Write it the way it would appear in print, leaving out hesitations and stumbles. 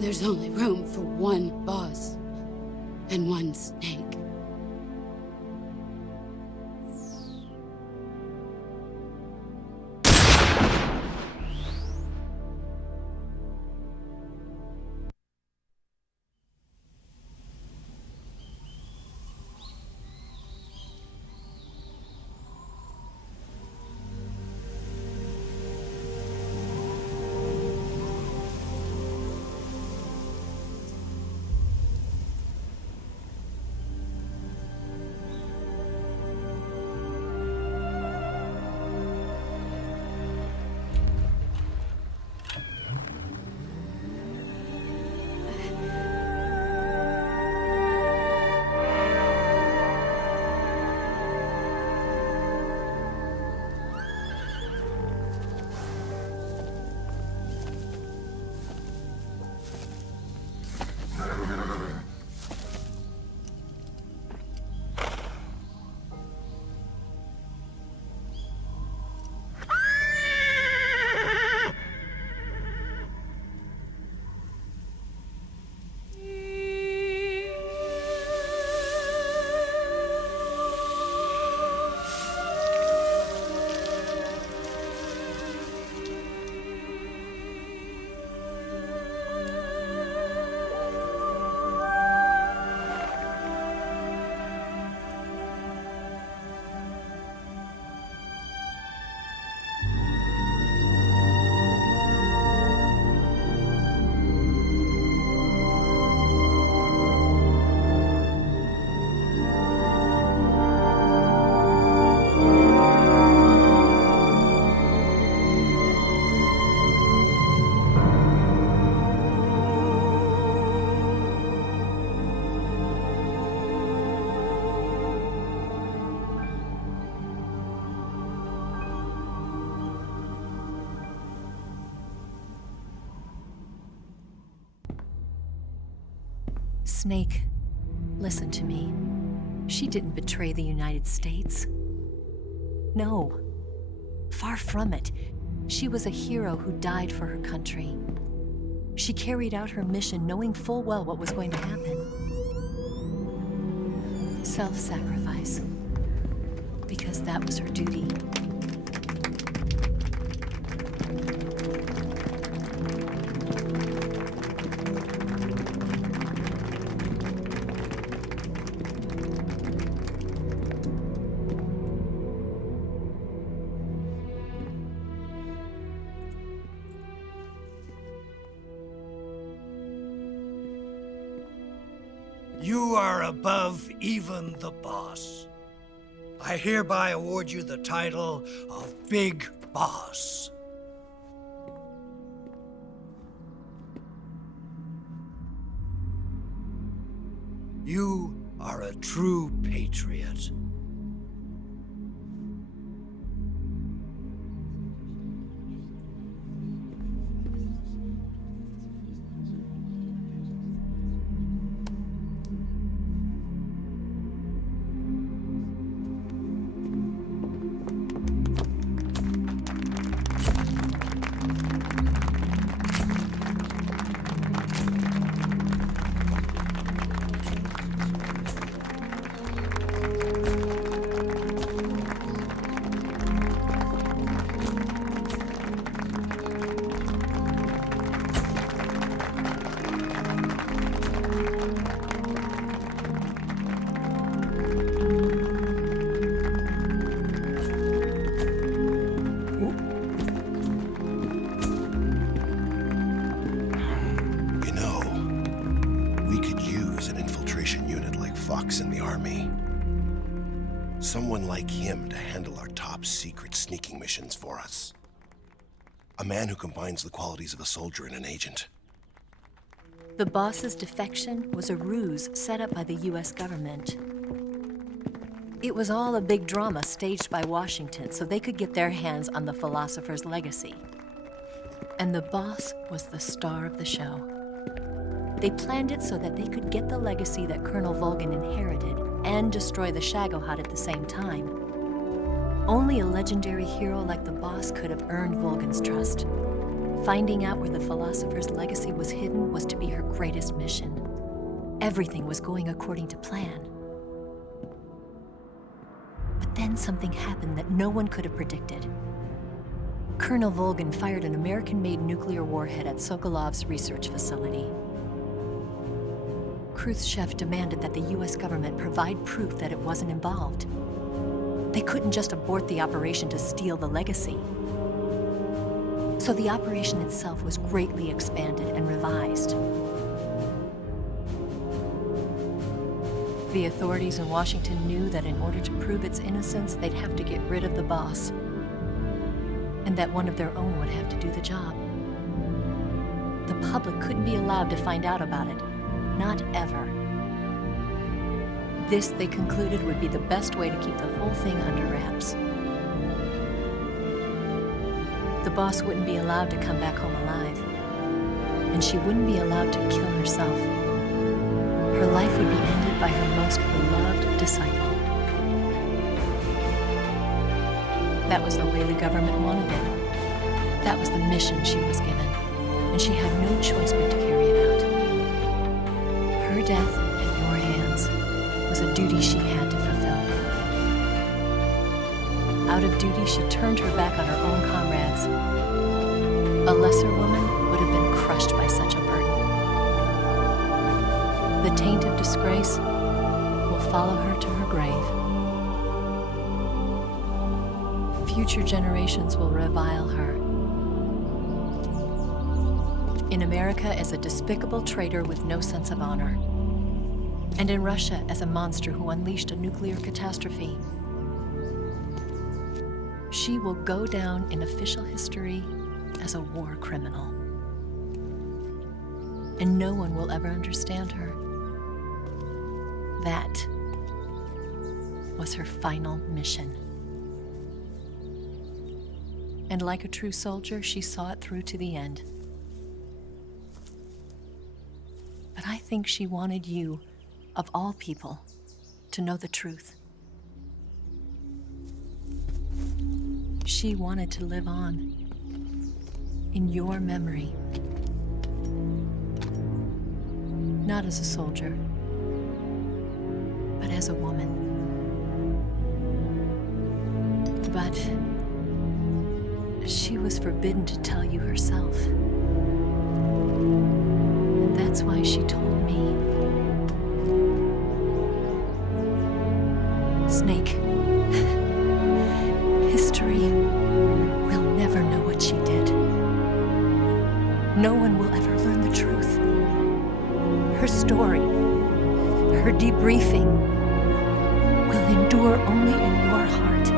There's only room for one boss and one snake. Snake, listen to me. She didn't betray the United States. No, far from it. She was a hero who died for her country. She carried out her mission knowing full well what was going to happen. Self-sacrifice. Because that was her duty. You are above even the boss. I hereby award you the title of Big Boss. You are a true patriot. Fox in the army. Someone like him to handle our top secret sneaking missions for us. A man who combines the qualities of a soldier and an agent. The boss's defection was a ruse set up by the US government. It was all a big drama staged by Washington so they could get their hands on the philosopher's legacy. And the boss was the star of the show. They planned it so that they could get the legacy that Colonel Volgin inherited and destroy the Shagohod at the same time. Only a legendary hero like the boss could have earned Volgin's trust. Finding out where the philosopher's legacy was hidden was to be her greatest mission. Everything was going according to plan. But then something happened that no one could have predicted. Colonel Volgin fired an American-made nuclear warhead at Sokolov's research facility. Khrushchev demanded that the US government provide proof that it wasn't involved. They couldn't just abort the operation to steal the legacy. So the operation itself was greatly expanded and revised. The authorities in Washington knew that in order to prove its innocence, they'd have to get rid of the boss, and that one of their own would have to do the job. The public couldn't be allowed to find out about it, not ever. This, they concluded, would be the best way to keep the whole thing under wraps. The boss wouldn't be allowed to come back home alive, and she wouldn't be allowed to kill herself. Her life would be ended by her most beloved disciple. That was the way the government wanted it. That was the mission she was given, and she had no choice but to carry it out. Her death at your hands was a duty she had to fulfill. Out of duty, she turned her back on her own comrades. A lesser woman would have been crushed by such a burden. The taint of disgrace will follow her to her grave. Future generations will revile her. In America as a despicable traitor with no sense of honor. And in Russia as a monster who unleashed a nuclear catastrophe. She will go down in official history as a war criminal. And no one will ever understand her. That was her final mission. And like a true soldier, she saw it through to the end. But I think she wanted you, of all people, to know the truth. She wanted to live on in your memory. Not as a soldier, but as a woman. But she was forbidden to tell you herself. And that's why she told me. Snake, history will never know what she did. No one will ever learn the truth. Her story, her debriefing, will endure only in your heart.